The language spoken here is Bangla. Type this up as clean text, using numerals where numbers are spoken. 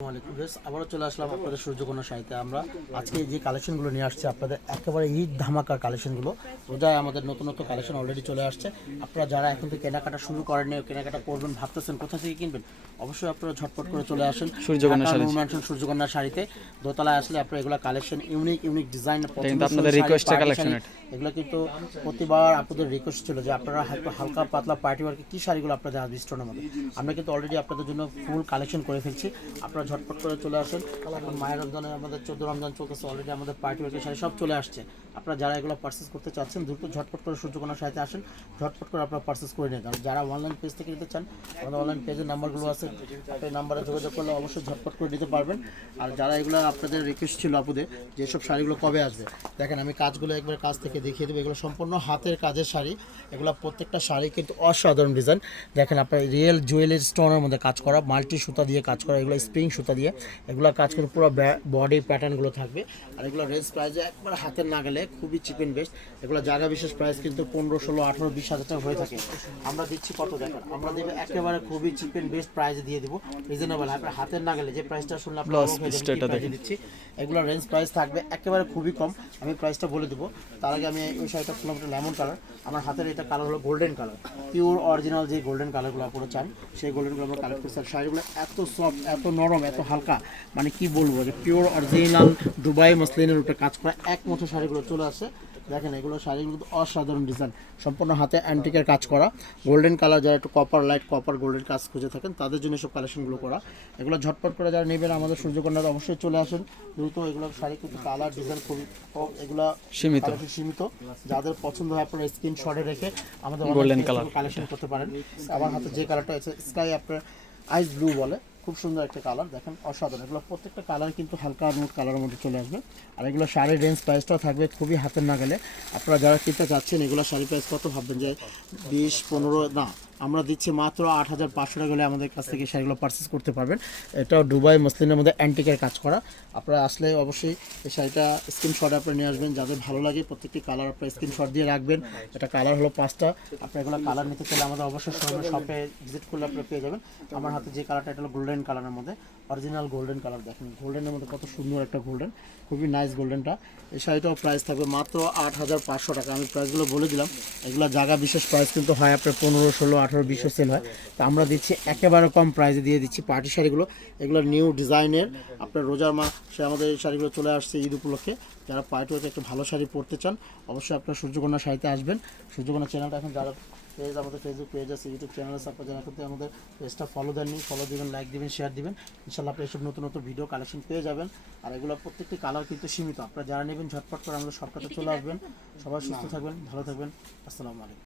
আবারও চলে আসলাম আপনাদের সূর্যকন্যা সাহিত্যে। আমরা আজকে যে কালেকশনগুলো নিয়ে আসছি আপনাদের একেবারে ঈদ ধামাকার কালেকশনগুলো। রোজায় আমাদের নতুন নতুন কালেকশন অলরেডি চলে আসছে। আপনারা যারা এখন থেকে কেনাকাটা শুরু করেননি, কেনাকাটা করবেন ভাবতেছেন কোথা থেকে কিনবেন, অবশ্যই আপনারা ঝটপট করে চলে আসেন সূর্যকন্যা শাড়িতে। দোতলায় আসলে আপনারা এগুলো কালেকশন ইউনিক ডিজাইন আপনাদের রিকোয়েস্টের কালেকশন। এগুলো কিন্তু প্রতিবার আপনাদের রিকোয়েস্ট ছিল যে আপনারা একটু হালকা পাতলা পার্টি ওয়ার্কে কী শাড়িগুলো আপনাদের স্টোনের মধ্যে আমরা কিন্তু অলরেডি আপনাদের জন্য ফুল কালেকশন করে ফেলছি। আপনারা ঝটপট করে চলে আসেন। এখন মায়ের রমজানে আমাদের 14 রমজান চলতেছে, অলরেডি আমাদের পার্টি ওয়ার্কের শাড়ি সব চলে আসছে। আপনারা যারা এগুলো পারচেস করতে চাচ্ছেন দ্রুত ঝটপট করে সূর্যকন্যার সাথে আসেন, ঝটপট করে আপনারা পারচেস করে নিন। কারণ যারা অনলাইন পেজ থেকে নিতে চান, আমাদের অনলাইন পেজের নাম্বারগুলো আছে, আপনি নাম্বারে যোগাযোগ করলে অবশ্যই ঝটপট করে নিতে পারবেন। আর যারা এগুলো আপনাদের রিকোয়েস্ট ছিল আপুদের যে সব শাড়িগুলো কবে আসবে, দেখেন আমি কাজগুলো একবার কাজ থেকে দেখিয়ে দেবো। এগুলো সম্পূর্ণ হাতের কাজের শাড়ি। এগুলো প্রত্যেকটা শাড়ি কিন্তু অসাধারণ ডিজাইন। দেখেন আপনার রিয়েল জুয়েলারি স্টোনের মধ্যে কাজ করা, মাল্টি সুতা দিয়ে কাজ করা, এগুলো স্প্রিং সুতা দিয়ে এগুলো কাজ করে পুরো বডি প্যাটার্নগুলো থাকবে। আর এগুলো রেঞ্জ প্রাইসে একবার হাতের না গেলে খুবই চিপ অ্যান্ড বেস্ট। এগুলো জায়গা বিশেষ প্রাইস কিন্তু 15, 16, 18, 20 হাজার টাকা হয়ে থাকে। আমরা দিচ্ছি কত দেখেন, আমরা দেবো একেবারে খুবই চিপ অ্যান্ড বেস্ট প্রাইসে দিয়ে দিব, রিজনেবল। আপনার হাতের না গেলে যে প্রাইসটা শুনলে আপনার দিচ্ছি, এগুলো রেঞ্জ প্রাইস থাকবে একেবারে খুবই কম। আমি প্রাইসটা বলে দেবো, তার আগে আমি ওই শাড়িটা খুললাম একটা লেমন কালার। আমার হাতের এটা কালার হলো গোল্ডেন কালার, পিওর অরিজিনাল যে গোল্ডেন কালারগুলো আপনারা চান সেই গোল্ডেনগুলো আমরা কালেক্ট করছি। আর শাড়িগুলো এত সফট, এত নরম, এত হালকা, মানে কি বলবো যে পিওর অরিজিনাল দুবাই মসলিনের উপরে কাজ করা একমাত্র শাড়িগুলো চলে আসে। দেখেন এগুলো শাড়িগুলো কিন্তু অসাধারণ ডিজাইন, সম্পূর্ণ হাতে অ্যান্টিকের কাজ করা, গোল্ডেন কালার। যারা একটু কপার লাইট কপার গোল্ডেন কাজ খুঁজে থাকেন তাদের জন্য সব কালেকশনগুলো করা। এগুলো ঝটপট করে যারা নেবেন আমাদের সূর্যকন্যার অবশ্যই চলে আসেন দ্রুত। এগুলো শাড়ি কিন্তু কালার ডিজাইন খুবই কম, এগুলো সীমিত। যাদের পছন্দ হয় আপনারা স্ক্রিনশটে রেখে আমাদের গোল্ডেন কালার কালেকশন করতে পারেন। আমার হাতে যে কালারটা আছে স্কাই আপনার আইস ব্লু বলে, খুব সুন্দর একটা কালার, দেখেন অসাধারণ। এগুলো প্রত্যেকটা কালার কিন্তু হালকা নুট কালারের মধ্যে চলে আসবে। আর এগুলো শাড়ির রেঞ্জ প্রাইসটাও থাকবে খুবই হাতের না গেলে। আপনারা যারা কিনতে চাচ্ছেন এগুলো শাড়ি প্রাইস কত ভাববেন যে 20, 15 না, আমরা দিচ্ছি মাত্র 8,500 টাকা হলে আমাদের কাছ থেকে শাড়িগুলো পারচেস করতে পারবেন। এটাও দুবাই মসলিনের মধ্যে অ্যান্টিকের কাজ করা। আপনারা আসলে অবশ্যই এই শাড়িটা স্ক্রিনশট আপনারা নিয়ে আসবেন, যাদের ভালো লাগে প্রত্যেকটি কালার আপনারা স্ক্রিনশট দিয়ে রাখবেন। এটা কালার হলো 5টা। আপনারা এগুলো কালার নিতে চাইলে আমাদের অবশ্যই শপে ভিজিট করলে আপনারা পেয়ে যাবেন। আমার হাতে যে কালারটা এটা হলো গোল্ডেন কালারের মধ্যে, অরিজিনাল গোল্ডেন কালার। দেখেন গোল্ডেনের মধ্যে কত সুন্দর একটা গোল্ডেন, খুবই নাইস গোল্ডেনটা। এই শাড়িটাও প্রাইস থাকবে মাত্র 8,500 টাকা। আমি প্রাইসগুলো বলে দিলাম, এগুলো জায়গা বিশেষ প্রাইস কিন্তু হয় আপনার 15, 16, 18, 20 সেল হয়। তো আমরা দিচ্ছি একেবারে কম প্রাইসে দিয়ে দিচ্ছি পার্টি শাড়িগুলো। এগুলো নিউ ডিজাইনের, আপনার রোজার মাসে আমাদের এই শাড়িগুলো চলে আসছে ঈদ উপলক্ষে। যারা পার্টি ওয়ার্কে একটু ভালো শাড়ি পরতে চান অবশ্যই আপনার সূর্যকন্যা শাড়িতে আসবেন। সূর্যকন্যা চ্যানেলটা এখন যারা পেজ, আমাদের ফেসবুক পেজ আছে, ইউটিউব চ্যানেল আছে, আপনারা যারা করতে আমাদের পেজটা ফলো দেননি, ফলো দিবেন, লাইক দিবেন, শেয়ার দিবেন। ইনশাল্লাহ আপনি এসব নতুন নতুন ভিডিও কালেকশন পেয়ে যাবেন। আর এগুলো প্রত্যেকটি কালার কিন্তু সীমিত। আপনারা যারা নেবেন ঝটপট করে আমাদের শপটাতে চলে আসবেন। সবাই সুস্থ থাকবেন, ভালো থাকবেন। আসসালামু আলাইকুম।